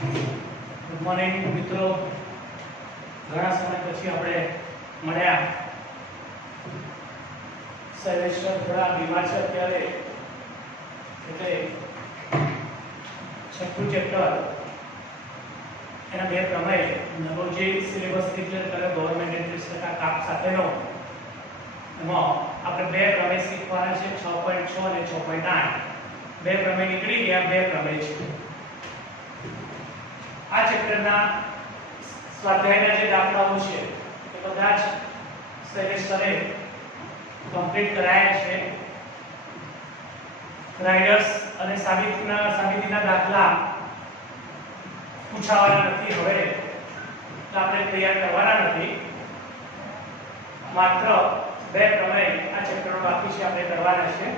Good morning મિત્રો, ઘણા સમય પછી આપણે મળ્યા. સેમેસ્ટર થોડા બીમાર છે અત્યારે, એટલે છઠ્ઠું ચેપ્ટર એના બે પ્રમેય નવો જે સિલેબસ ડિક્લેર કર્યો ગવર્મેન્ટે 30% કાપ સાથેનો, એમાં આપણે બે પ્રમેય શીખવાના છે. 6.6 અને 6.8 બે પ્રમેય નીકળી ગયા, બે પ્રમેય છે. આ ચેપ્ટરના સ્વાધ્યાયના જે દાખલાઓ છે એ બધા જ સેમેસ્ટરે કમ્પ્લીટ કરાયા છે. રાઇડર્સ અને સાબિતીના દાખલા પૂછાવાના નથી હવે, તો આપણે તૈયાર કરવાના નથી. માત્ર બે પ્રમેય આ ચેપ્ટરનો બાકી છે, આપણે કરવાના છે.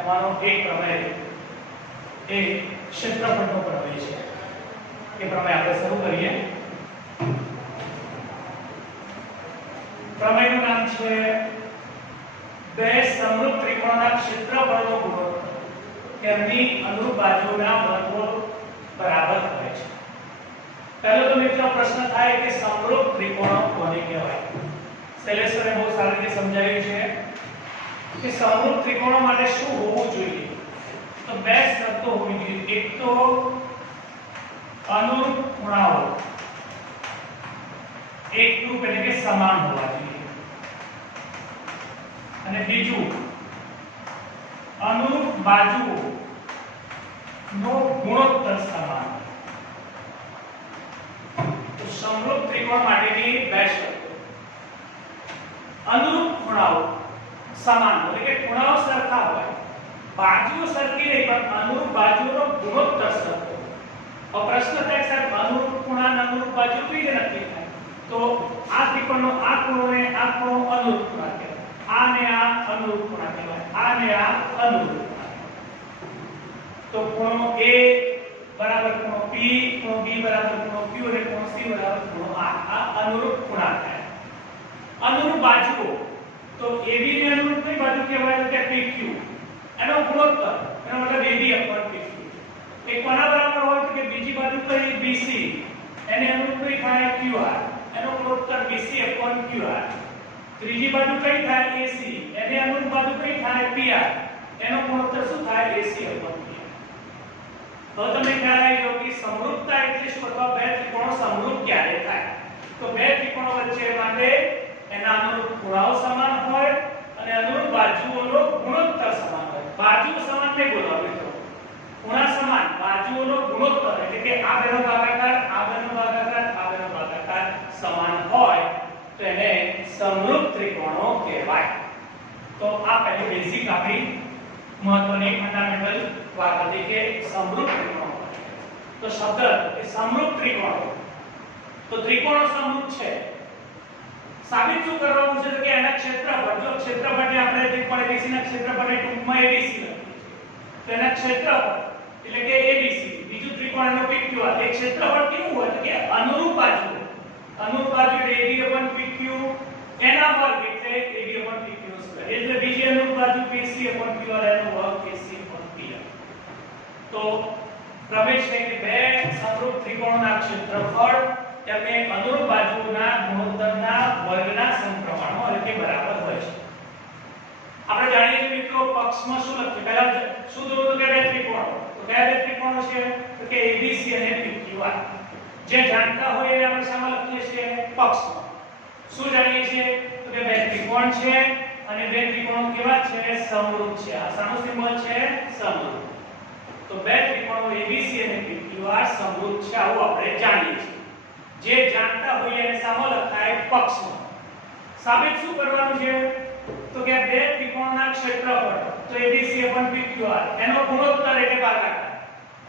એમાંનો એક પ્રમેય એ ક્ષેત્રફળનો પ્રમેય છે. એ પ્રમેય આપણે શરૂ કરીએ. પ્રમેયનું નામ છે બે સમરૂપ ત્રિકોણના ક્ષેત્રફળનો ગુણોત્તર તેમની અનુરૂપ બાજુના વર્ગમૂળ બરાબર હોય છે. પહેલો તો મિત્રો પ્રશ્ન થાય કે સમરૂપ ત્રિકોણો કોને કહેવાય? શૈલેષરે બહુ સારી રીતે સમજાવ્યું છે કે સમરૂપ ત્રિકોણો માટે શું હોવું જોઈએ. તો બે શરતો હોવી જોઈએ. એક તો અનુરૂપ ખૂણાઓ એકરૂપ એટલે કે સમાન હોવા જોઈએ, અને બીજું અનુરૂપ બાજુઓ નો ગુણોત્તર સમાન. તો સમરૂપ ત્રિકોણ માટેની બે શરતો: અનુરૂપ ખૂણાઓ સમાન એટલે કે ખૂણાઓ સરખા હોય, બાજુઓ સરખી નહીં પણ અનુરૂપ બાજુઓનો ગુણોત્તર સરખો. પ્રશ્ન થાય સાહેબ અનુરૂપ ખૂણા અને અનુરૂપ બાજુ કઈ રીતે નક્કી થાય? તો આ ત્રિકોણનો આ ખૂણો ને આ ખૂણો અનુરૂપ ખૂણા કહેવાય, આને આ અનુરૂપ ખૂણા કહેવાય, આને આ અનુરૂપ ખૂણા કહેવાય. તો ખૂણો A બરાબર ખૂણો P, ખૂણો B બરાબર ખૂણો Q અને ખૂણો C બરાબર ખૂણો R. આ અનુરૂપ ખૂણા થાય. અનુરૂપ બાજુઓ તો AB ને અનુરૂપ કઈ બાજુ કહેવાય? તો કે PQ. એનો ગુણોત્તર એનો મતલબ AB upon PQ. એ કોના બરાબર હોય? તો કે બીજી બાજુ કઈ BC, એને અનુરૂપ કઈ થાય? QR. એનો ગુણોત્તર BC upon QR. ત્રીજી બાજુ કઈ થાય? AC, એને અનુરૂપ બાજુ કઈ થાય? PR. એનો ગુણોત્તર શું થાય? AC upon PR. તો તમને ખ્યાલ આવી ગયો કે સમરૂપતા એટલે શું, અથવા બે ત્રિકોણો સમરૂપ ક્યારે થાય? તો બે ત્રિકોણો વચ્ચે માટે એના અનુરૂપ ખૂણાઓ સમાન હોય અને અનુરૂપ બાજુઓનો ગુણોત્તર સમાન હોય. બાજુઓ સમાન નહીં બોલવા મિત્રો, ખૂણા સમાન, બાજુઓનો ગુણોત્તર એટલે કે આ બેનો ભાગાકાર, આ બેનો ભાગાકાર, આ બેનો ભાગાકાર સમાન હોય તો એને સમરૂપ ત્રિકોણો કહેવાય. તો આ પહેલી બેઝિક આપણી મહત્વની ફંડામેન્ટલ વાત હતી કે સમરૂપ ત્રિકોણો. તો શબ્દ કે સમરૂપ ત્રિકોણો, તો ત્રિકોણો સમરૂપ છે. સાબિત શું કરવાનું છે? તો કે એના ક્ષેત્રફળ, જો ક્ષેત્રફળને આપણે ત્રિકોણ ABC ના ક્ષેત્રફળને ટૂંકમાં ABC લખીએ તો એના ક્ષેત્રફળ એટલે કે ABC, બીજું ત્રિકોણ એનો PQR. એ ક્ષેત્રફળ કેવું હોય? તો કે અનુરૂપ બાજુ, અનુરૂપ બાજુ એટલે AB/PQ એના વર્ગ એટલે AB/PQ². એટલે બીજી અનુરૂપ બાજુ KC/QR એનો વર્ગ KC/PR. તો પ્રમેય છે કે બે સમરૂપ ત્રિકોણોના ક્ષેત્રફળ તેમને અનુરૂપ બાજુઓના ગુણોત્તરના વર્ગના સમપ્રમાણમાં એટલે કે બરાબર હોય છે. આપણે જાણીએ છીએ મિત્રો પક્ષમાં શું લખીએ? પહેલા શું દોરો કે બે ત્રિકોણો. તો કયા બે ત્રિકોણો છે? તો કે ABC અને PQR. જે જાણતા હોય એ આપણે શામાં લખીએ છીએ? પક્ષમાં. શું જાણીએ છીએ? તો કે બે ત્રિકોણ છે અને બે ત્રિકોણો કેવા છે? સમરૂપ છે. આ શાનું સિમ્બોલ છે? સમરૂપ. તો બે ત્રિકોણો ABC અને PQR સમરૂપ છે, આવું આપણે જાણીએ છીએ. જે જાણતા હોય એને શામાં લખાય? પક્ષમાં. સાબિત શું કરવાનું છે? તો કે બે ત્રિકોણના ક્ષેત્રફળ તો ABC/PQR એનો ગુણોત્તર એટલે ભાગાકાર.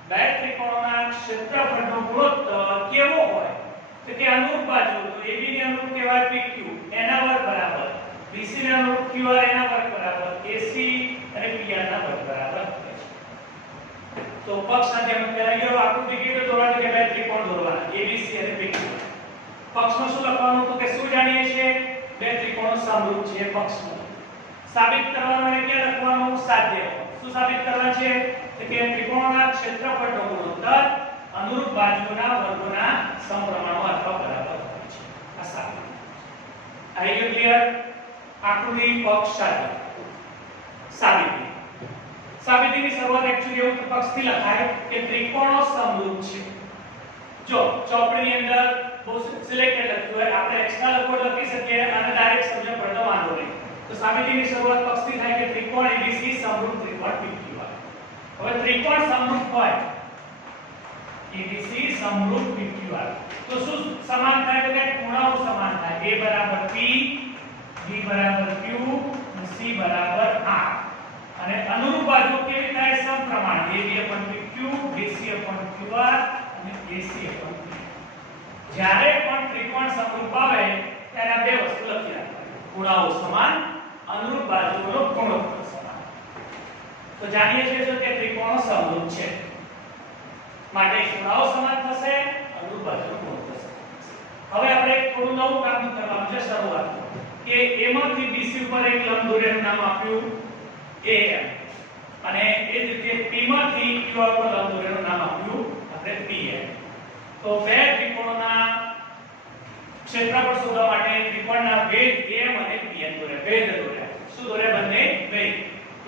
બે ત્રિકોણોના ક્ષેત્રફળનો ગુણોત્તર કેવો હોય? તો કે અનુરૂપ બાજુ તો AB ને અનુરૂપ કહેવાય PQ, એના વર્ગ બરાબર BC ને અનુરૂપ QR એના વર્ગ બરાબર AC અને PR ના વર્ગ બરાબર. તો પક્ષના જેમ કહેવાય ગયો આકૃતિ કીધું દોરવાની કે બે ત્રિકોણ દોરવાના ABC અને PQ. પક્ષમાં શું લખવાનું? તો કે શું જાણીએ છીએ? બે ત્રિકોણો સમરૂપ છે પક્ષમાં. સાબિત કરવાનું એટલે લખવાનું સાધ્ય. શું સાબિત કરવા છે? તો કે ત્રિકોણના ક્ષેત્રફળનો ગુણોત્તર અનુરૂપ બાજુઓના વર્ગોના સમપ્રમાણમાં અથવા બરાબર હોય છે. આ સાબિત આઈ ગયું ક્લિયર. આકૃતિ પક્ષ સાથે સાબિતી. સાબિતીની શરૂઆત એક્ચ્યુઅલી એવું પક્ષથી લખાય કે ત્રિકોણો સમરૂપ છે. જો ચોપડીની અંદર બહુ સિલેક્ટેડ લખ્યું હોય, આપણે એક્સ્ટ્રા લખો લખી શકીએ અને ડાયરેક્ટ સમજ પડતો વાંધો નહીં. તો સાબિતીની શરૂઆત પક્ષથી થાય કે ત્રિકોણ એબીસી સમરૂપ ત્રિકોણ PQR. હવે ત્રિકોણ સમરૂપ હોય એબીસી સમરૂપ PQR તો શું સમાન થાય? તો કે ખૂણાઓ સમાન થાય. A બરાબર P, B બરાબર Q અને C બરાબર R. અને અનુરૂપ બાજુ કેવી થાય? સમપ્રમાણ. AB/PQ, BC/QR અને AC/P. જ્યારે પણ ત્રિકોણ સમરૂપ આવે ત્યારે આ બે વસ્તુ લખી રાખવાની. ખૂણાઓ સમાન, અનુરૂપ બાજુઓનો ગુણોત્તર સમાન. તો જાણીએ છીએ કે ત્રિકોણો સમરૂપ છે માટે ખૂણાઓ સમાન થશે, અનુરૂપ બાજુનો ગુણોત્તર સમાન થશે. હવે આપણે થોડું નવું કામ કરવાનું છે શરૂઆતમાં કે A માંથી BC ઉપર એક લંબ દોર્યાનું નામ આપ્યું AM અને એ જ રીતે P માંથી QR પર લંબ દોર્યાનું નામ આપ્યું આપણે PM. તો બે ત્રિકોણોના ક્ષેત્રફળ શોધવા માટે ત્રિકોણના વેધ M અને PM દોર્યા. વેધ દોર્યા. શું દોર્યા? બંને વેધ.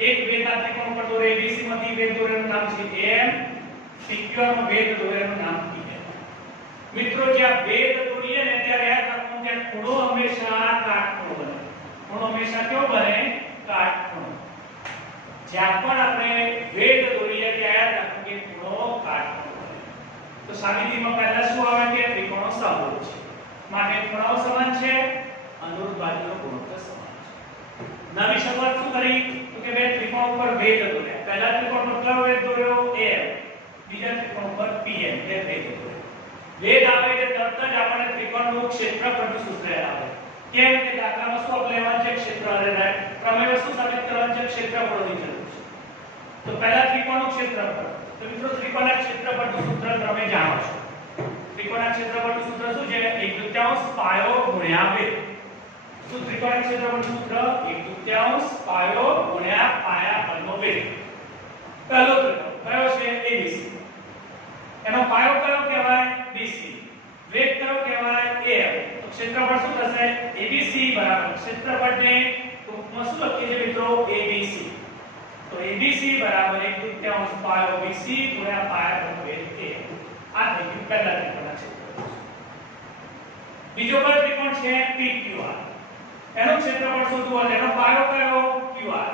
એક વેધ આ ત્રિકોણ પર દોરે ABC માંથી વેધ દોર્યાનું નામ છે M, PQR માં વેધ દોર્યાનું નામ PM. મિત્રો જ્યાં વેધ દોરીએ ને ત્યારે યાદ રાખવું કે ખૂણો હંમેશા કાટખૂણો બને. ખૂણો હંમેશા કેવો બને? કાટખૂણો. જ્યાં પણ આપણે વેધ દોરીએ ત્યાં યાદ રાખવું કે ખૂણો કાટખૂણો બને. તો સાબિતીમાં પહેલા શું આવે કે ત્રિકોણો સમરૂપ છે માટે ખૂણાઓ સમાન છે, અનુરૂપ બાજુનો ગુણોત્તર સમાન છે. નવી શરૂઆત શું કરી? તો કે બે ત્રિકોણ ઉપર વેધ દોર્યા. પહેલા ત્રિકોણ પર કયો વેધ દોર્યો? M. બીજા ત્રિકોણ પર PM એ વેધ દોર્યો. વેધ આવે એટલે તરત જ આપણે ત્રિકોણનું ક્ષેત્રફળનું સૂત્ર આવે. કેમ કે દાખલામાં શું આપણે લેવાનું છે? ક્ષેત્ર અને પ્રમેય શું સાબિત કરવાનું છે? ક્ષેત્રફળની જરૂર છે. તો પહેલા ત્રિકોણનું ક્ષેત્રફળ. તો મિત્રો ત્રિકોણના ક્ષેત્રફળનું સૂત્ર તમે જાણો છો. ત્રિકોણના ક્ષેત્રફળનું સૂત્ર શું છે? 1/2 પાયો ગુણ્યા વેધ. શું ત્રિકોણના ક્ષેત્રફળનું સૂત્ર? 1/2 પાયો ગુણ્યા પાયા પરનો વેધ. પહેલો ત્રિકોણ કયો છે? ABC. એનો પાયો કયો કહેવાય? BC. વેધ કયો કહેવાય? AM. તો ક્ષેત્રફળ શું થશે? ABC બરાબર ક્ષેત્રફળને ટૂંકમાં શું લખીએ છીએ મિત્રો? ABC. તો ABC બરાબર 1/2 પાયો BC ગુણ્યા પાયા પરનો વેધ AM. આ થઈ ગયું પહેલા ત્રિકોણના ક્ષેત્રફળ. બીજો કયો ત્રિકોણ છે? PQR. એનો ક્ષેત્રફળ શોધવું હોય એનો પાયો કયો? QR.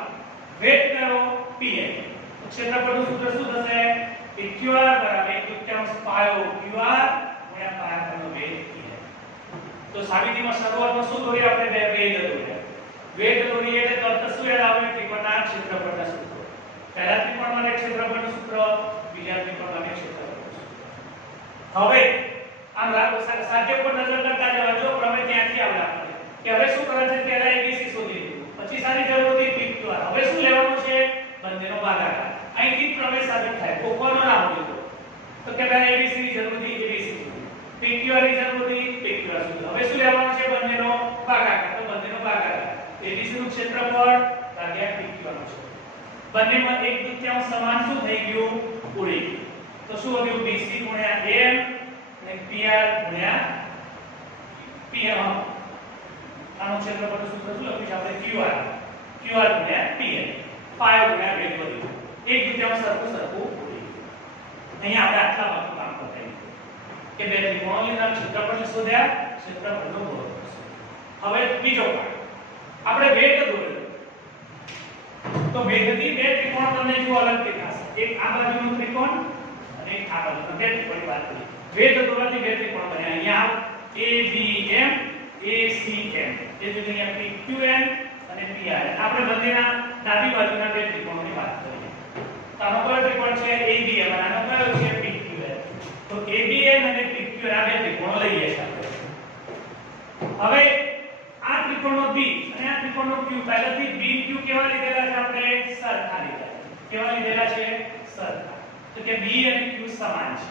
વેધ કયો? PM. તો ક્ષેત્રફળનું સૂત્ર શું થશે? PQR બરાબર 1/2 પાયો QR ગુણ્યા પાયા પરનો વેધ PM. તો સાબિતીમાં શરૂઆતમાં શું દોર્યા? આપણે બે વેધ દોર્યા. વેધ દોરીએ એટલે તરત શું યાદ આવે? ત્રિકોણના ક્ષેત્રફળના સૂત્રો. પહેલા ત્રિકોણ માટે ક્ષેત્રફળનું સૂત્ર, બીજા ત્રિકોણ માટે ક્ષેત્રફળનું સૂત્ર. હવે આમ સાધ્ય પર નજર કરતા જવા. જો પ્રમેય ત્યાંથી આવે આપણે કે હવે શું કરે છે? પહેલા ABC શોધી લીધું, પછી સારી જરૂર હતી PQR. હવે શું લેવાનું છે? બંનેનો ભાગાકાર. અહીંથી પ્રમેય સાબિત થાય. કોકોનો નામ લીધો તો કે પહેલા ABC ની જરૂર હતી, ABC PQR ની જરૂર હતી, PQR સુધી. હવે શું લેવાનું છે? બંનેનો ભાગાકાર. તો બંનેનો ભાગાકાર ABC નું ક્ષેત્રફળ ભાગ્યા PQR નું ક્ષેત્રફળ. બંનેમાં 1/2 સમાન શું થઈ ગયું? ઉડી ગયું. તો શું વધ્યું? BC ગુણ્યા AM અને PR ગુણ્યા PM. આનું ક્ષેત્રફળનું સૂત્ર શું લખ્યું છે આપણે? QR ગુણ્યા PM. પાયો ગુણ્યા વેધ વધ્યું. 1/2 સરખું ઉડી ગયું. અહીંયા આપણે આટલા વાળું કામ બતાવ્યું કે બે ત્રિકોણો લીધા, ક્ષેત્રફળ શોધ્યા, ક્ષેત્રફળનો ગુણોત્તર શોધ્યો. હવે બીજો પાઠ આપણે વેધ દોર્યો. તો વેધથી બે ત્રિકોણ તમને જો અલગ દેખાશે. એક આ બાજુનો ત્રિકોણ અને એક આ બાજુનો. બે ત્રિકોણની વાત કરી. વેધ દોરવાથી બે ત્રિકોણ બન્યા. અહીંયા ABM ACM. એ જ રીતે અહીંયા PQN અને PRN. આપણે બંનેના ડાબી બાજુના બે ત્રિકોણોની વાત કરીએ. તો આનો કયો ત્રિકોણ છે? ABM અને આનો કયો છે? PQN. તો ABM અને PQN આ બે ત્રિકોણો લઈએ છીએ આપણે. હવે આ ત્રિકોણનો B અને આ ત્રિકોણનો Q પહેલાથી BQ કેવા લીધેલા છે? આપણે સરખા લીધેલા. કેવા લીધેલા છે? સરખા. તો કે B અને Q સમાન છે.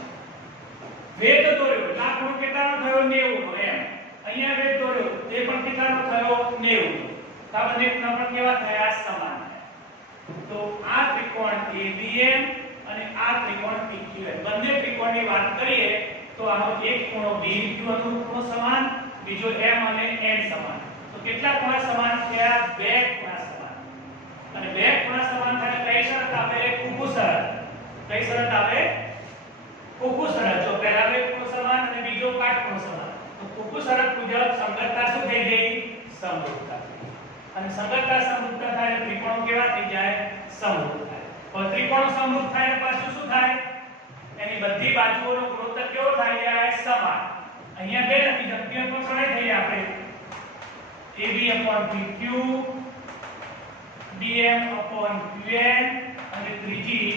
વેધ દોર્યો. આ ખૂણો કેટલાનો થયો? 90 નો. એમ અહીંયા વેધ દોર્યો તે પણ કેટલાનો થયો? 90 નો. તો આ બંને ખૂણા પણ કેવા થયા? સમાન. તો આ ત્રિકોણ ABM અને આ ત્રિકોણ PQN બંને ત્રિકોણ ત્રિકોણની વાત કરીએ તો આનો એક ખૂણો d q અનુરૂપ ખૂણો સમાન, બીજો m અને n સમાન. તો કેટલા ખૂણા સમાન થયા? બે ખૂણા સમાન. અને બે ખૂણા સમાન થાય કઈ શરત આવે? કુકુ શરત. કઈ શરત આવે? કુકુ શરત. જો પહેલા બે ખૂણો સમાન અને બીજો કાટખૂણો સમાન, તો કુકુ શરત મુજબ સંગતતા શું થઈ ગઈ? સમરૂપતા. અને સંગતતા સમરૂપતા થાય એટલે ત્રિકોણો કેવા થઈ જાય? સમરૂપ થાય. હવે ત્રિકોણો સમરૂપ થાય એટલે પાછું શું થાય? એની બધી બાજુઓનો ગુણોત્તર કેવો થાય જાય? સમાન. અહીંયા બે નથી, જગ્યા પર ગણાઈ થઈ આપણે AB/PQ, BM/QN અને ત્રીજી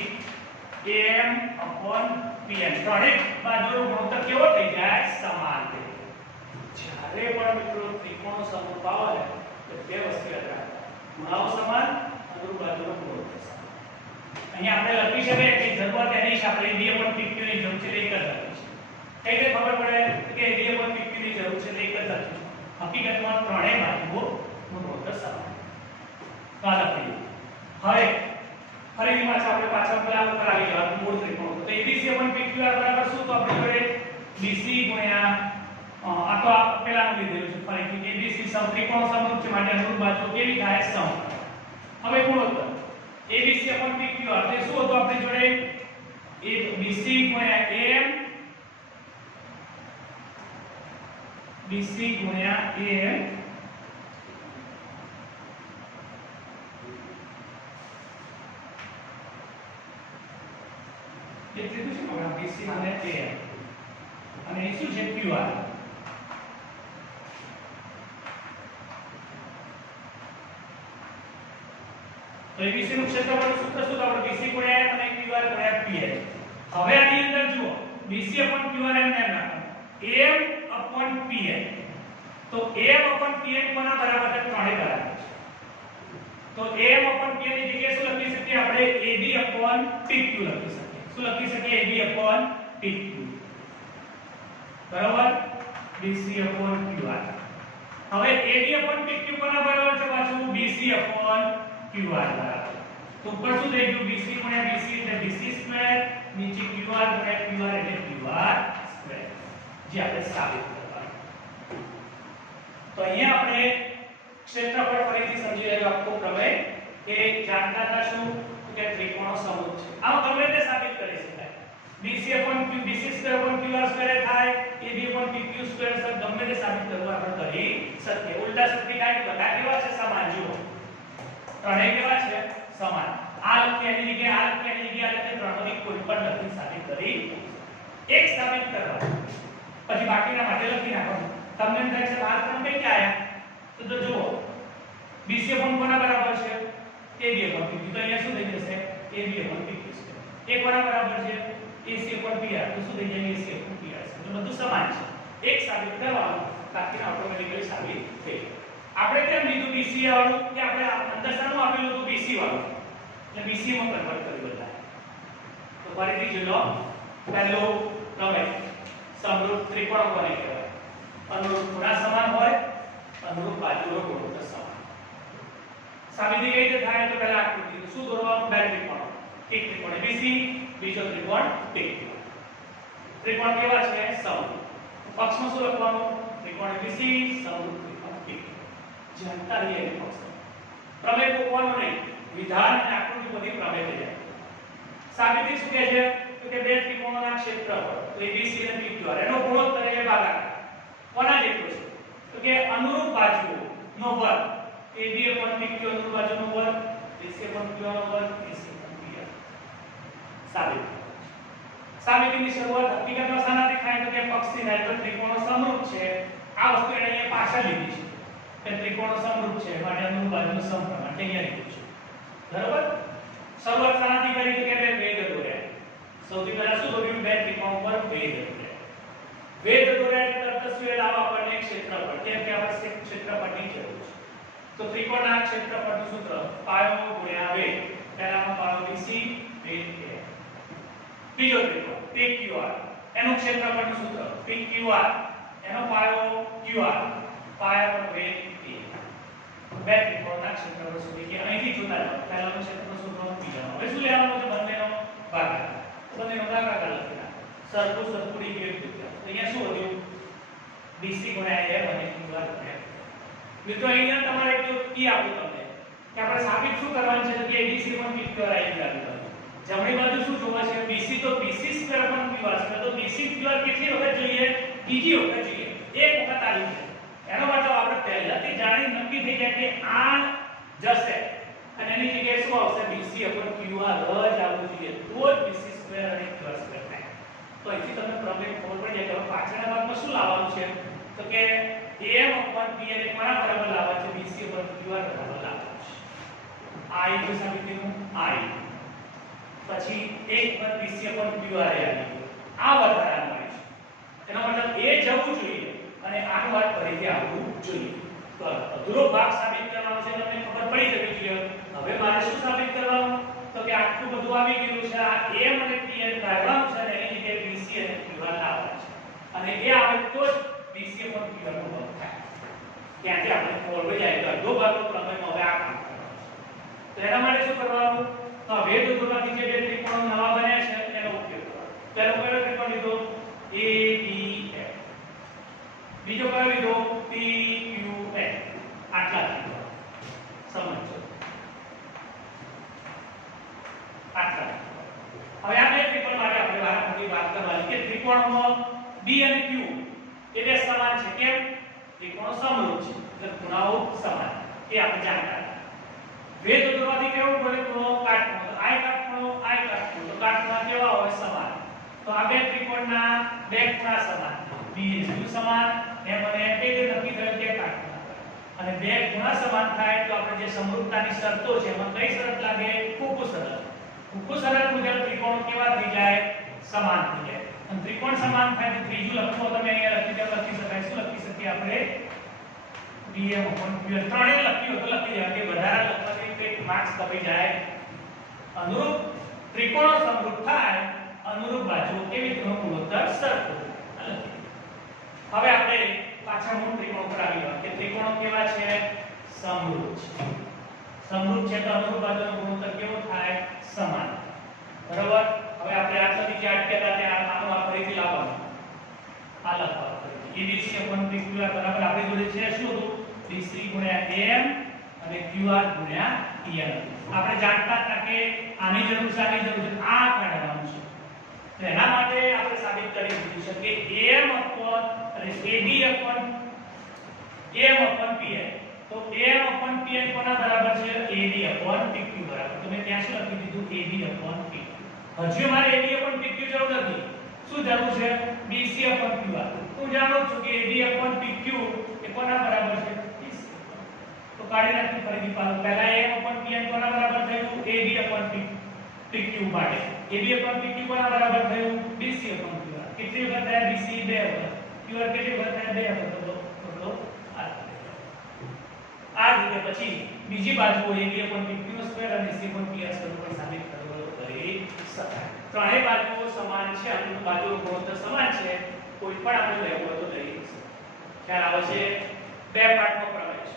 AM/PN. ત્રણેય બાજુનો ગુણોત્તર કેવો થઈ જાય? સમાન થઈ જાય. જ્યારે પણ મિત્રો ત્રિકોણો સમરૂપ આવે તો બે વસ્તુ યાદ રાખો, ખૂણાઓ સમાન, અનુરૂપ બાજુનો ગુણોત્તર સમાન. અહીંયા આપણે લખી શકીએ કે જરૂરિયાત એની છે, આપણે AB/PQ ની જરૂર છે એટલે એક જ લખી છે. કઈ રીતે ખબર પડે કે AB/PQ ની જરૂર છે એટલે એક જ લખી છે? હકીકતમાં ત્રણેય બાજુઓનો ગુણોત્તર સમાન. તો આ લખી દો. હવે ફરીથી પાછા પેલા ઉપર આવી જવાનું, મૂળ ત્રિકોણ. તો ABC/PQ બરાબર શું? તો આપણે જોડે BC ગુણ્યા આ તો પેલાનું લીધેલું છે. ફરીથી ABC ત્રિકોણ સમરૂપ છે માટે અનુરૂપ બાજુ કેવી થાય? સમ. હવે ગુણોત્તર ABC/PQ એટલે શું હતું આપણી જોડે? BC ગુણ્યા AM, BC ગુણ્યા AM કેટલું છે? BC ગુણ્યા AM અને એ શું છે? QR. તો ABC નું ક્ષેત્રફળ સૂત્ર શું? આપણે BC ગુણ્યા M અને QR ગુણ્યા PL. હવે આની અંદર જુઓ BC/QR એમ નાખો AM/PN. તો AM/PN કોના બરાબર છે? ત્રણે બરાબર છે. તો AM/PN ની જગ્યાએ શું લખી શકીએ આપણે? AB/PQ લખી શકીએ. શું લખી શકીએ? AB/PQ. બરાબર? BC/QR. હવે AB/PQ કોના બરાબર છે? પાછું BC/QR બરાબર. તો ઉપર શું થઈ ગયું? BC ગુણ્યા BC એટલે BC સ્ક્વેર, નીચે QR ગુણ્યા QR એટલે QR સ્ક્વેર. જે આપણે સાબિત કરવાનું. તો અહીંયા આપણે ક્ષેત્રફળ ફરીથી સમજી લેવા આખો પ્રમેય કે જાણતા હતા શું કે ત્રિકોણો સમરૂપ છે. આમ ગમે તે સાબિત કરી શકાય. BC/Q BC square QR square થાય, AB/PQ સ્ક્વેર ગમે તે સાબિત કરવા આપણે કરી શકીએ. ઉલટા સૂત્ર કાઢી બધા કેવા છે? સમાન. જુઓ ત્રણેય કેવા છે? સમાન. આ લખી એની જગ્યાએ આ લખી એની જગ્યાએ લખી ત્રણેયની કોઈ પણ લખી સાબિત કરી એક સાબિત કરવા પછી બાકીના માટે લખી નાખવાનું. તમને એમ થાય છે આ ત્રણ કઈ આયા? તો જુઓ BC/ કોના બરાબર છે? AB/PQ. તો અહીંયા શું થઈ જશે? AB/PQ છે. એ કોના બરાબર છે? AC/PR. તો શું થઈ જાય? AC/PR. તો બધું સમાન છે. એક સાબિત કરવાનું, બાકીના ઓટોમેટિકલી સાબિત થઈ જાય. આપણે કેમ લીધું BC વાળું કે આપણે અંદર શાનું આપેલું હતું? BC વાળું. એટલે BC માં કન્વર્ટ કરી બધા. તો ફરીથી જોજો પહેલો પ્રમેય સમરૂપ ત્રિકોણ કોને કહેવાય? અનુરૂપ ખૂણા સમાન હોય, અનુરૂપ બાજુનો ગુણોત્તર સમાન. સાબિતી કઈ રીતે થાય? તો પહેલા આકૃતિ શું દોરવાનું? બે ત્રિકોણ. એક ત્રિકોણ ABC, બીજો ત્રિકોણ PQ. ત્રિકોણ કેવા છે? સમરૂપ. પક્ષમાં શું લખવાનું? ત્રિકોણ ABC સમરૂપ ત્રિકોણ PQ. જાણતા રહીએ પક્ષ. પ્રમેય કોવાનો નહીં, વિધાન અને આકૃતિ બધી પ્રમેય થઈ જાય. સાબિતી શું કહે છે? તો કે બે ત્રિકોણોના ક્ષેત્રફળ ABC અને PQ એનો ગુણોત્તર એ ભાગાકાર કોના જેટલો છે? તો કે અનુરૂપ બાજુઓનો વર્ગ. AB/PQ અનુરૂપ બાજુનો વર્ગ, BC/QR નો વર્ગ, AC/PR. સાબિત. સાબિતીની શરૂઆત હકીકતમાં શાનાથી થાય? તો કે પક્ષથી થાય. તો ત્રિકોણો સમરૂપ છે. આ વસ્તુ એને અહીંયા પાછળ લીધી છે કે ત્રિકોણો સમરૂપ છે માટે અનુરૂપ બાજુનું સમપ્રમાણ અહીંયા લીધું છે. બરાબર? શરૂઆત શાનાથી કરી? તો કે બે વેધ દોર્યા. સૌથી પહેલા શું દોર્યું? બે ત્રિકોણ પર વેધ દોર્યા. વેધ દોર્યા એટલે તરત શું લાવ આપણને ક્ષેત્રફળ. કેમ કે આપણે ક્ષેત્રફળની જરૂર છે. તો ત્રિકોણના ક્ષેત્રફળનું સૂત્ર પાયો ગુણ્યા વેધ. પહેલામાં પાયો BC, વેધ A. બીજો ત્રિકોણ PQR એનું ક્ષેત્રફળનું સૂત્ર PQR એનો પાયો QR, પાયા પર વેધ A. બે ત્રિકોણના ક્ષેત્રફળ સુધી કે અહીંથી જોતા જાઓ. પહેલાનું ક્ષેત્રફળ સૂત્ર બીજાનો. હવે શું લેવાનું છે? બંનેનો ભાગાકાર. બંનેનો ભાગાકાર લખી નાખો. સરખું સરખું ડિગ્રી થયું. તો અહીંયા શું વધ્યું? BC ગુણ્યા m અને QR ગુણ્યા. મિત્રો અહીંયા તમારે એક કી આપું તમને કે આપણે સાબિત શું કરવાનું છે કે ABC પણ PQ આવી ગયું. જમણી બાજુ શું જોવા છે? BC તો BC સ્ક્વેર પણ QR સ્ક્વેર. તો BC QR કેટલી વખત જોઈએ? બીજી વખત જોઈએ. એક વખત આવી છે. એનો મતલબ આપણે પહેલાથી જાણી નક્કી થઈ જાય કે આ જશે અને એની જગ્યાએ શું આવશે? BC QR જ આવવું જોઈએ. તો જ BC સ્ક્વેર અને QR સ્ક્વેર થાય. તો અહીંથી તમને પ્રોબ્લેમ ખબર પડી જાય કે પાછળના ભાગમાં શું લાવવાનું છે? તો કે m/p ને કોના બરાબર લાવવા છે? BC QR બરાબર લાવવાનું છે. I તો સાબિતીનું I પછી 1 BC QR આવી ગયું. આ વધારાનું હોય છે. એનો મતલબ એ જવું જોઈએ અને આનું વાત ફરીથી આવવું જોઈએ. તો અધૂરો ભાગ સાબિત કરવાનો છે તમને ખબર પડી જવી જોઈએ. હવે મારે શું સાબિત કરવાનું? તો કે આટલું બધું આવી ગયું છે. આ m અને p ને કાઢવાનું છે અને એની જગ્યાએ BC અને QR લાવવાનું છે. અને એ આવે તો જ BC QR નો ભાગ થાય. ત્યાંથી આપણે ખબર પડી જાય તો અડધો ભાગનો પ્રમેયમાં હવે આ કામ કરવાનું છે. તો એના માટે શું કરવાનું? તો આ વેધ દોરવાથી જે બે ત્રિકોણો નવા બન્યા છે એનો ઉપયોગ કરવાનો. પહેલો કયો ત્રિકોણ લીધો? ADF. બીજો કયો લીધો? PQN. આટલા ત્રિકોણ સમજો. આટલા. હવે આ બે ત્રિકોણ માટે આપણે વાત કરવાની કે ત્રિકોણમાં B અને Q એ બે સમાન છે. કેમ? ત્રિકોણો સમરૂપ છે એટલે ખૂણાઓ સમાન. એ આપણે જાણતા હતા. વેધ દોરવાથી કેવું પડે? ખૂણો કાટખૂણો. તો I કાટખૂણો I કાટખૂણો. તો કાટખૂણા કેવા હોય? સમાન. તો આ બે ત્રિકોણના બે ખૂણા સમાન. B અને Q સમાન. m અને n એ નક્કી થયું કે કાટખૂણા. અને બે ખૂણા સમાન થાય તો આપણે જે સમરૂપતાની શરતો છે એમાં કઈ શરત લાગે? ફૂકુ શરત. ફૂકુ શરત મુજબ ત્રિકોણ કેવા થઈ જાય? સમાન થઈ જાય. અને ત્રિકોણ સમાન થાય તો ત્રીજું લખો તમે અહીંયા લખી શકાય. શું લખી શકીએ આપણે? dm/q. ત્રણેય લખ્યું તો લખી દેવા કે વધારે લખવાથી કંઈક માર્ક્સ કપાઈ જાય. અનુરૂપ ત્રિકોણો સમરૂપ થાય, અનુરૂપ બાજુઓ કેવી ત્રિકોણ ગુણોત્તર સરખો. હવે આપણે પાછા મૂળ ત્રિકોણ પર આવી ગયા કે ત્રિકોણો કેવા છે? સમરૂપ છે. સમરૂપ છે તો અનુરૂપ બાજુનો ગુણોત્તર કેવો થાય? સમાન. બરાબર. હવે આપણે આ સુધી જે અટક્યા હતા ત્યાં આનું આ ફરીથી લાવવાનું. આ લખવાનું. ABC/PQ બરાબર આપણી જોડે છે શું હતું? BC ગુણ્યા m અને QR ગુણ્યા EN. આપણે જાણતા હતા કે આની જરૂર છે, આની જરૂર છે, આ કાઢવાનું છે. તો એના માટે આપણે સાબિત કરી દીધું છે કે m upon અને AD/m/PN. તો m/PN કોના બરાબર છે? AD/PQ બરાબર. તો મેં ત્યાં શું લખી દીધું? AD/PQ. હજુ મારે AD/PQ જરૂર નથી. શું જરૂર છે? BC/QR. હું જાણું છું કે AD/PQ એ કોના બરાબર છે? BC. તો કાઢી નાખી ફરીથી પાછું. પહેલા m/PN કોના બરાબર થયું? AD/PQ માટે. AD/PQ કોના બરાબર થયું? BC/QR. કેટલી વખત થયા? BC બે વખત. QR કેટલી વખત થયા? બે વખત. તો આ રીતે પછી બીજી બાજુ AD/PQ² અને C/PR² પણ સાબિત કરી શકાય. ત્રણેય બાજુઓ સમાન છે, અનુરૂપ બાજુઓ ગુણોત્તર સમાન છે. કોઈ પણ આપણે લેવું હોય તો લઈ શકીએ. ખ્યાલ આવે છે? બે પાર્ટનો પ્રમેય છે.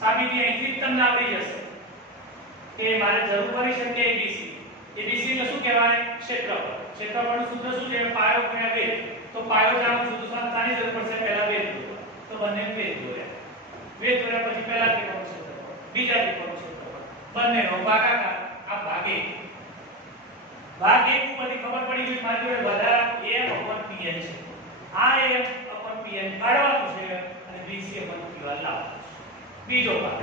સાબિતી અહીંથી તમને આવડી જશે કે મારે જરૂર પડી છે કે ABC. ABC એટલે શું કહેવાય? ક્ષેત્રફળ. ક્ષેત્રફળનું સૂત્ર શું છે? પાયો ગુણ્યા વેધ. તો પાયો જાણું છું તો શાની જરૂર પડશે? પહેલા વેધ દોરવા. તો બંને વેધ દોર્યા. વેધ દોર્યા પછી પહેલા ત્રિકોણનું ક્ષેત્રફળ, બીજા ત્રિકોણનું ક્ષેત્રફળ, બંનેનો ભાગાકાર. આ ભાગે ભાગ એક ઉપરથી ખબર પડી ગઈ મારી જોડે વધારા m/PN છે. આ m/PN કાઢવાનું છે અને BC/QR લાવવાનું છે. બીજો ભાગ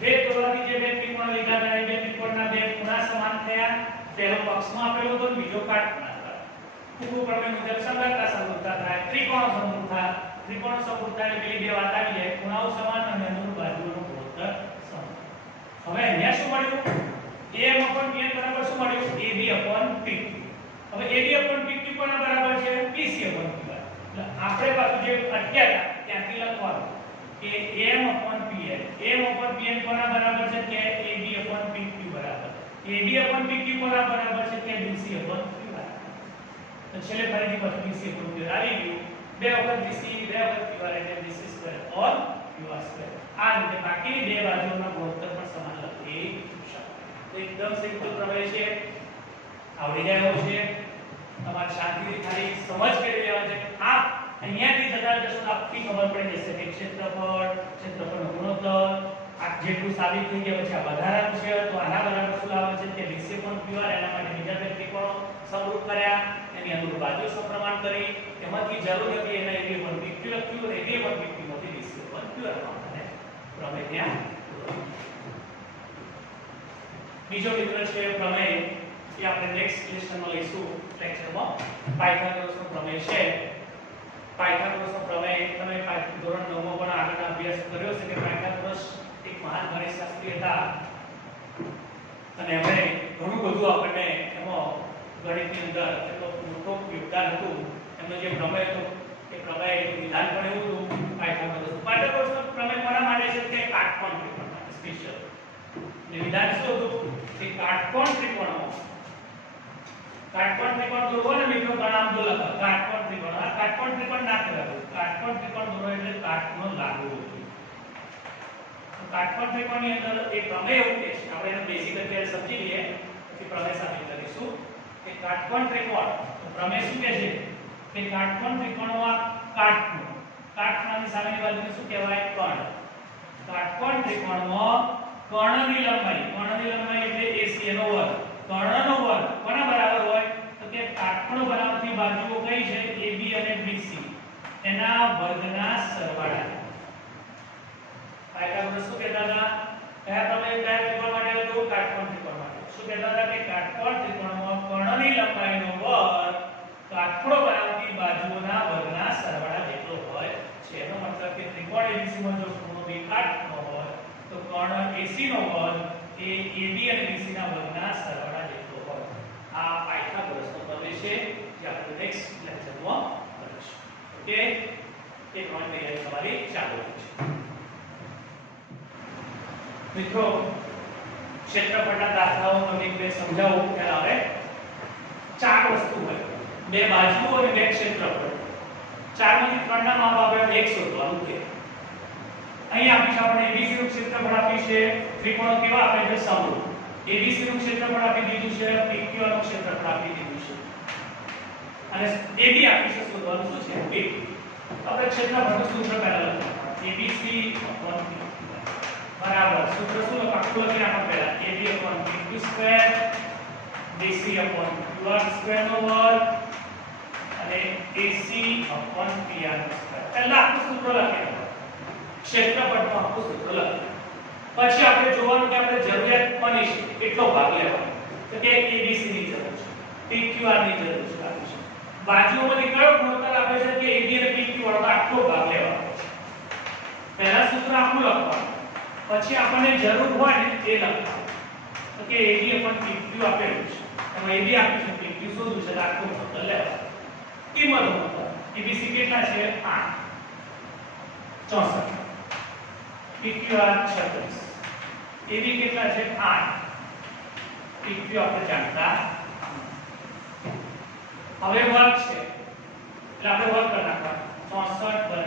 વેધ દોરવાથી જે બે ત્રિકોણ લીધા હતા એ બે ત્રિકોણના બે ખૂણા સમાન થયા. પહેલો પક્ષમાં આપેલો હતો, બીજો કાટખૂણા હતો. ફૂકુ પ્રમેય મુજબ સમરૂપતા સમરૂપતા થાય, ત્રિકોણો સમરૂપ થાય. ત્રિકોણો સમરૂપ થાય એટલે પેલી બે વાત આવી જાય. ખૂણાઓ સમાન અને અનુરૂપ બાજુઓનો ગુણોત્તર સમાન. હવે અહીંયા શું મળ્યું? m/PN બરાબર શું મળ્યું? AD/PQ. હવે AD/PQ કોના બરાબર છે? BC/QR. એટલે આપણે પાછું જે અટક્યા હતા ત્યાંથી લખવાનું કે m/PN કોના બરાબર છે? કે AD/PQ બરાબર. AD/PQ કોના બરાબર છે? કે BC/QR બરાબર. તો છેલ્લે ફરીથી પાછું BC/QR આવી ગયું. બે વખત BC, બે વખત QR એટલે BC² or QR². આ રીતે બાકીની બે બાજુઓના ગુણોત્તર પણ સમાન લખી શકાય. એકદમ સિમ્પલ પ્રમેય છે, આવડી જાય એવો છે. જશો તો આપની ખબર પડી જશે કે ક્ષેત્રફળનો ગુણોત્તર આ જેટલું સાબિત થઈ ગયા પછી આ વધારાનું છે તો આના બરાબર શું આવે છે કે વિક્ષેપણ QR એના માટે બીજા બે ત્રિકોણો સમરૂપ કર્યા એની અનુરૂપ બાજુ સપ્રમાણ કરી એમાંથી જરૂર હતી એના એરિયા પર PQ લખ્યું અને એરિયા પર PQ માંથી વિક્ષેપણ QR અને પ્રમેય ત્યાં બીજો મિત્ર છે પ્રમેય એ આપણે નેક્સ્ટ લેસનમાં લઈશું લેક્ચરમાં પાયથાગોરસનો પ્રમેય છે પાયથાગોરસનો પ્રમેય તમે ધોરણ 9 માં પણ આગળનો અભ્યાસ કર્યો છે કે પાયથાગોરસ એક મહાન ગણિતશાસ્ત્રી હતા અને એમણે ઘણું બધું આપણને એમાં ગણિતની અંદર એટલો મોટો યોગદાન હતું એમનો જે પ્રમેય હતો એ પ્રમેયનું વિધાન પણ એવું હતું પાયથાગોરસનો પ્રમેય કોના માટે છે કે કાટકોણ ત્રિકોણ માટે સ્પેશિયલ ને વિધાન શું હતું કે કાટકોણ ત્રિકોણ દોરવો ને મિત્રો ગણામ દો લખો કાટકોણ ત્રિકોણ આ કાટકોણ ત્રિકોણ ના કરાવો કાટકોણ ત્રિકોણ દોરો એટલે કાટકોણ લાગવું જોઈએ કાટકોણ ત્રિકોણની અંદર એક પ્રમેય એવું છે આપણે એનો બેઝિક અત્યારે સમજી લઈએ પછી પ્રમેય સાબિત કરીશું કે કાટકોણ ત્રિકોણ તો પ્રમેય શું કહે છે કે કાટકોણ ત્રિકોણમાં કાટખૂણાની સામેની બાજુને શું કહેવાય કર્ણ કાટકોણ ત્રિકોણમાં કર્ણની લંબાઈ એટલે AC નો વર્ગ કર્ણનો વર્ગ કોના બરાબર હોય તો કે કાટખૂણો બનાવતી બાજુઓ કઈ છે AB અને BC એના વર્ગના સરવાળા પાયથાગોરસ શું કહેતા હતા કયા ત્રિકોણ માટે હતું કાટકોણ ત્રિકોણ માટે શું કહેતા હતા કે કાટકોણ ત્રિકોણમાં કર્ણની લંબાઈનો વર્ગ કાટખૂણો બનાવતી બાજુઓના વર્ગના સરવાળા જેટલો હોય છે એનો મતલબ કે ત્રિકોણ ABC માં જો ખૂણો B કાટખૂણો હોય તો કર્ણ AC નો વર્ગ એ AB અને BC ના વર્ગના સરવાળા જેટલો હોય આ પાયથાગોરસનો પ્રમેય છે જે આપણે નેક્સ્ટ લેક્ચરમાં કરીશું ઓકે એ પ્રમાણે તૈયારી તમારી ચાલુ છે મિત્રો ક્ષેત્રફળના દાખલાઓ તમને બે સમજાવું પહેલા હવે ચાર વસ્તુ હોય બે બાજુઓ અને બે ક્ષેત્રફળ ચારમાંથી ત્રણના માપ આપણે એક શોધવાનું છે અહીં આપી છે આપણે ABC નું ક્ષેત્રફળ આપી છે ત્રિકોણો કેવા આપે છે સમરૂપ ABC નું ક્ષેત્રફળ આપી દીધું છે PQ નું ક્ષેત્રફળ આપી દીધું છે અને AB આપી છે શોધવાનું શું છે PQ આપણે ક્ષેત્રફળનું સૂત્ર પહેલા લખીએ ABC બરાબર સૂત્ર શું આખું લખીએ આપણે પહેલા AB/PQ² BC/QR² નો વર્ગ અને AC/PR² પહેલા આખું સૂત્ર લખીએ ક્ષેત્રફળનું આખું સૂત્ર લખીએ પછી આપણે જોવાનું કે આપણે જરૂરિયાત કોની છે કેટલો ભાગ લેવાનો તો કે ABC ની જરૂર છે PQR ની જરૂર છે આપી છે બાજુઓમાંથી કયો ગુણોત્તર આપે છે કે AB અને PQ વાળો આટલો ભાગ લેવાનો છે પહેલા સૂત્ર આખું લખવાનું પછી આપણને જરૂર હોય ને એ લખવાનું તો કે AB/PQ આપેલું છે એમાં AB આપ્યું છે PQ શોધવું છે આટલું ગુણોત્તર લેવાનું કિંમતો ABC કેટલા છે 8 64 PQR 36 AB કેટલા છે 8 PQ આપણે જાણતા હવે વર્ગ છે એટલે આપણે વર્ગ કરી નાખવાનું 64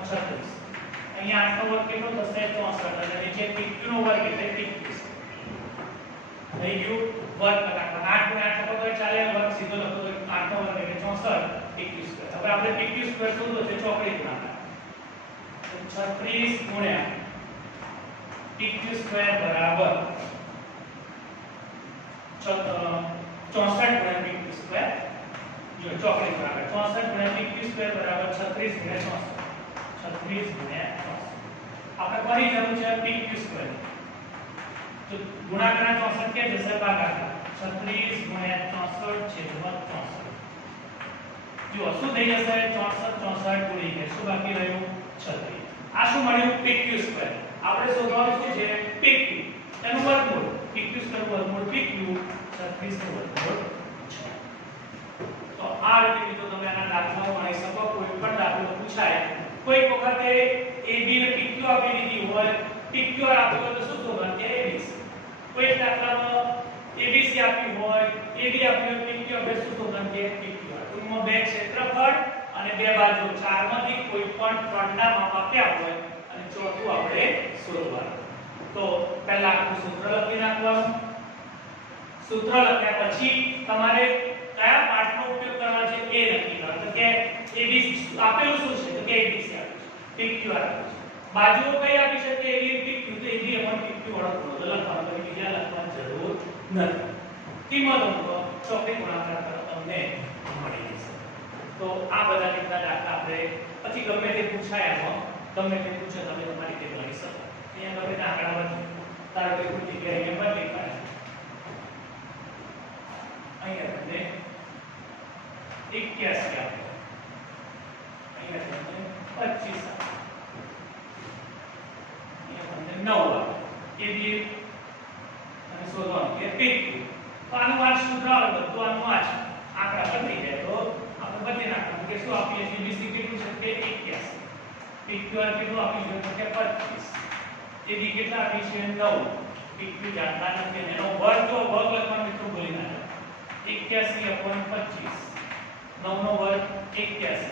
36 અહીંયા 8 નો વર્ગ કેટલો થશે 64 અને નીચે PQ નો વર્ગ એટલે PQ થઈ ગયું વર્ગ કરી નાખવાનું 8 * 8 લખો તો ચાલે વર્ગ સીધો લખો તો 8 નો વર્ગ એટલે 64 PQ². હવે આપણે PQ² શોધવું છે ચોકડી ગુણાકાર 36 ગુણ્યા PQ² બરાબર 64 ગુણ્યા PQ² જો ચોકડી ગુણાકાર 64 ગુણ્યા PQ² બરાબર 36 ગુણ્યા 64 36 ગુણ્યા 64 આપણે કોની જરૂર છે PQ² તો ગુણાકારના 64 કે જશે ભાગાકાર 36 ગુણ્યા 64 છેદમાં 64 જો શું થઈ જશે 64 64 ગુણી કે શું બાકી રહ્યું 36 આ શું મળ્યું PQ² આપણે શોધવાનું શું છે PQ એનું વર્ગમૂળ PQ² વર્ગમૂળ PQ 36 નું વર્ગમૂળ તો આ રીતે મિત્રો તમે આના દાખલાઓ ગણી શકો કોઈ પણ દાખલો પૂછાય કોઈ વખતે AB ને PQ આપી દીધી હોય PQ આપ્યું હોય તો શું શોધવાનું કે ABC કોઈ દાખલામાં ABC આપ્યું હોય AB આપ્યું હોય PQ આપણે શું શોધવાનું કે PQ ટૂંકમાં બે ક્ષેત્રફળ અને બે બાજુ ચારમાંથી કોઈ પણ ત્રણના માપ આપ્યા હોય અને ચોથું આપણે શોધવાનું તો પહેલા આખું સૂત્ર લખી નાખવાનું સૂત્ર લખ્યા પછી તમારે કયા પાઠનો ઉપયોગ કરવાનો છે એ નક્કી કરો તો કે ABC આપેલું શું છે તો કે ABC આપી છે, PQ આપી છે, બાજુઓ કઈ આપી છે કે AB PQ, તો AB upon PQ વાળો ખૂણો તો લખવાનું, પછી બીજા લખવાની જરૂર નથી. કિંમતો ચોકડી ગુણાકાર કરો તમને મળી જશે. તો આ બધા રીતના દાખલા આપણે પછી ગમે તે પૂછાય એમાં ગમે તે પૂછે તમે તમારી રીતે ગણી શકો. અહીંયા ગમે તે આંકડા બદલી તારો કોઈ કોઈ જગ્યાએ અહીંયા બદલી કાઢે, અહીંયા તમને 81 આપે, અહીંયા તમને 25 આપે, અહીંયા તમને 9 આપે. એ બી અને શોધવાનું કે PQ. તો આનું આ સૂત્ર આવે બધું આનું આ છે, આંકડા બદલી જાય તો આપણે બદલી નાખવાનું કે શું આપીએ છીએ, BC કેટલું છે કે 81, PQ કેટલું આપી છે કે 25, AB કેટલા આપી છે 9, PQ જાણતા નથી એનો વર્ગ જો વર્ગ લખવાનું મિત્રો ભૂલી ના જાવ, 81 upon 25, 9 નો વર્ગ 81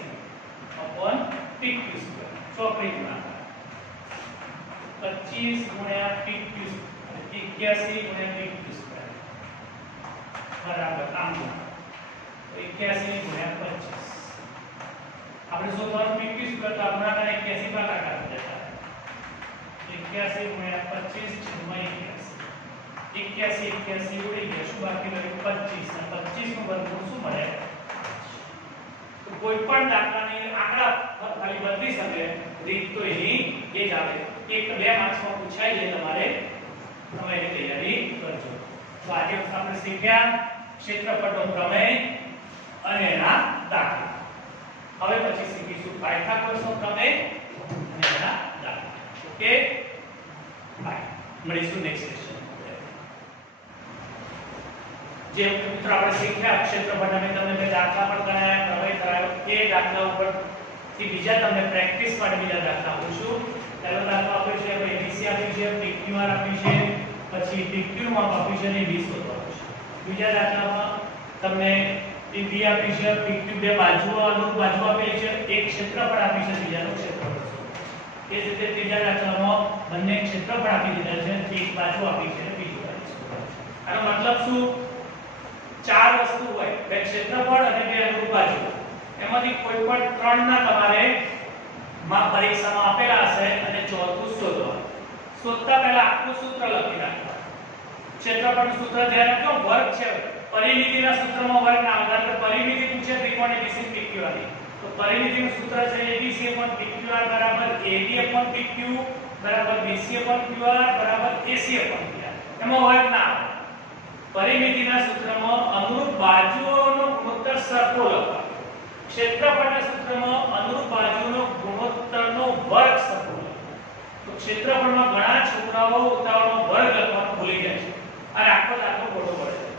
upon PQ સ્ક્વેર, ચોકડી ગુણાકાર 25 ગુણ્યા PQ અને 81 ગુણ્યા PQ સ્ક્વેર બરાબર આમ તો 81 ગુણ્યા 25 આપણે શોધવાનું PQ સ્ક્વેર તો ગુણાકાર 81 ભાગ કાઢી દેતા 81 ગુણ્યા 25 છેદમાં 81 81 ઉડી ગયા, શું બાકી રહ્યું 25 અને 25 નું વર્ગમૂળ શું મળે. તો કોઈ પણ દાખલાની આંકડા ખાલી બદલી શકે રીત તો એની એ જ આવે, એક બે માર્ક્સમાં પૂછાય છે, તમારે એની તૈયારી કરજો. તો આજે આપણે શીખ્યા ક્ષેત્રફળનો પ્રમેય અને એના દાખલા. હવે પછી શીખીશું પાયથાગોરસનો પ્રમેય અને એના દાખલા. ઓકે બાય, મળીશું નેક્સ્ટ સેશન. જે મિત્રો આપણે શીખ્યા ક્ષેત્રફળ અને તમને બે દાખલા પણ ગણાયા, પ્રમેય કરાયો, એ દાખલા ઉપરથી બીજા તમને પ્રેક્ટિસ માટે બીજા દાખલા આપું છું. પહેલો દાખલો આપ્યો છે ABC આપી છે, PQR આપી છે, પછી PQ માં આપી છે અને B શોધવાનું છે. બીજા દાખલામાં તમને PB આપી છે, PQ બે બાજુઓ અનુરૂપ બાજુ આપેલી છે, એક ક્ષેત્રફળ આપી છે, બીજાનું ક્ષેત્રફળ શોધો. એ જ રીતે ત્રીજા દાખલામાં બંને ક્ષેત્રફળ આપી દીધા છે, એક બાજુ આપી છે અને બીજી બાજુ શોધવાનું છે. આનો મતલબ શું, ચાર વસ્તુ હોય, બે ક્ષેત્રફળ અને બે અનુરૂપ બાજુ, એમાંથી કોઈ પણ ત્રણના તમારે માં પરીક્ષામાં આપેલા હશે અને ચોથું શોધવાનું. શોધતા પહેલા આખું સૂત્ર લખી નાખવાનું. ક્ષેત્રફળનું સૂત્ર ધ્યાન રાખજો, વર્ગ છે, પરિમિતિના સૂત્રમાં વર્ગ ના આવે. એટલે પરિમિતિ પૂછે ત્રિકોણ ABC PQR ની, તો પરિમિતિનું સૂત્ર છે ABC upon PQR બરાબર AB upon PQ બરાબર BC upon QR બરાબર AC upon PR. એમાં વર્ગ ના આવે. પરિમિતિના સૂત્રમાં અનુરૂપ બાજુઓનો ગુણોત્તર સરખો લખવાનો, ક્ષેત્રફળના સૂત્રમાં અનુરૂપ બાજુઓનો ગુણોત્તરનો વર્ગ સરખો લખવાનો. તો ક્ષેત્રફળમાં ઘણા છોકરાઓ ઉતાવળનો વર્ગ લખવાનું ભૂલી જાય છે અને આખો દાખલો ખોટો પડે છે.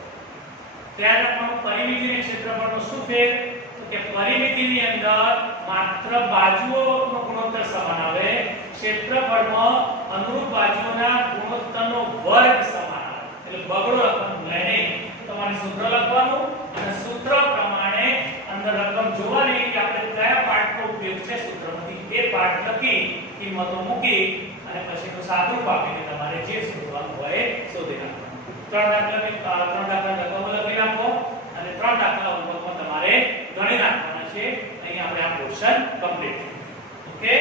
ત્યાં લખવાનું પરિમિતિને ક્ષેત્રફળનો શું ફેર, તો કે પરિમિતિની અંદર માત્ર બાજુઓનો ગુણોત્તર સમાન આવે, ક્ષેત્રફળમાં અનુરૂપ બાજુઓના ગુણોત્તરનો વર્ગ સમાન આવે. એટલે બગડો લખવાનું ભૂલાય નહીં. તમારે સૂત્ર લખવાનું અને સૂત્ર પ્રમાણે અંદર રકમ જોવાની કે આપણે કયા પાર્ટનો ઉપયોગ છે સૂત્રમાંથી, એ પાર્ટ લખી કિંમતો મૂકી અને પછી તો સાદુરૂપ આપીને તમારે જે શોધવાનું હોય શોધી નાખવાનું. ત્રણ દાખલા રકમો લખી નાખો અને ત્રણ દાખલા હોમવર્કમાં તમારે ગણી નાખવાના છે. અહીં આપણે આ પોર્શન કમ્પ્લીટ. ઓકે.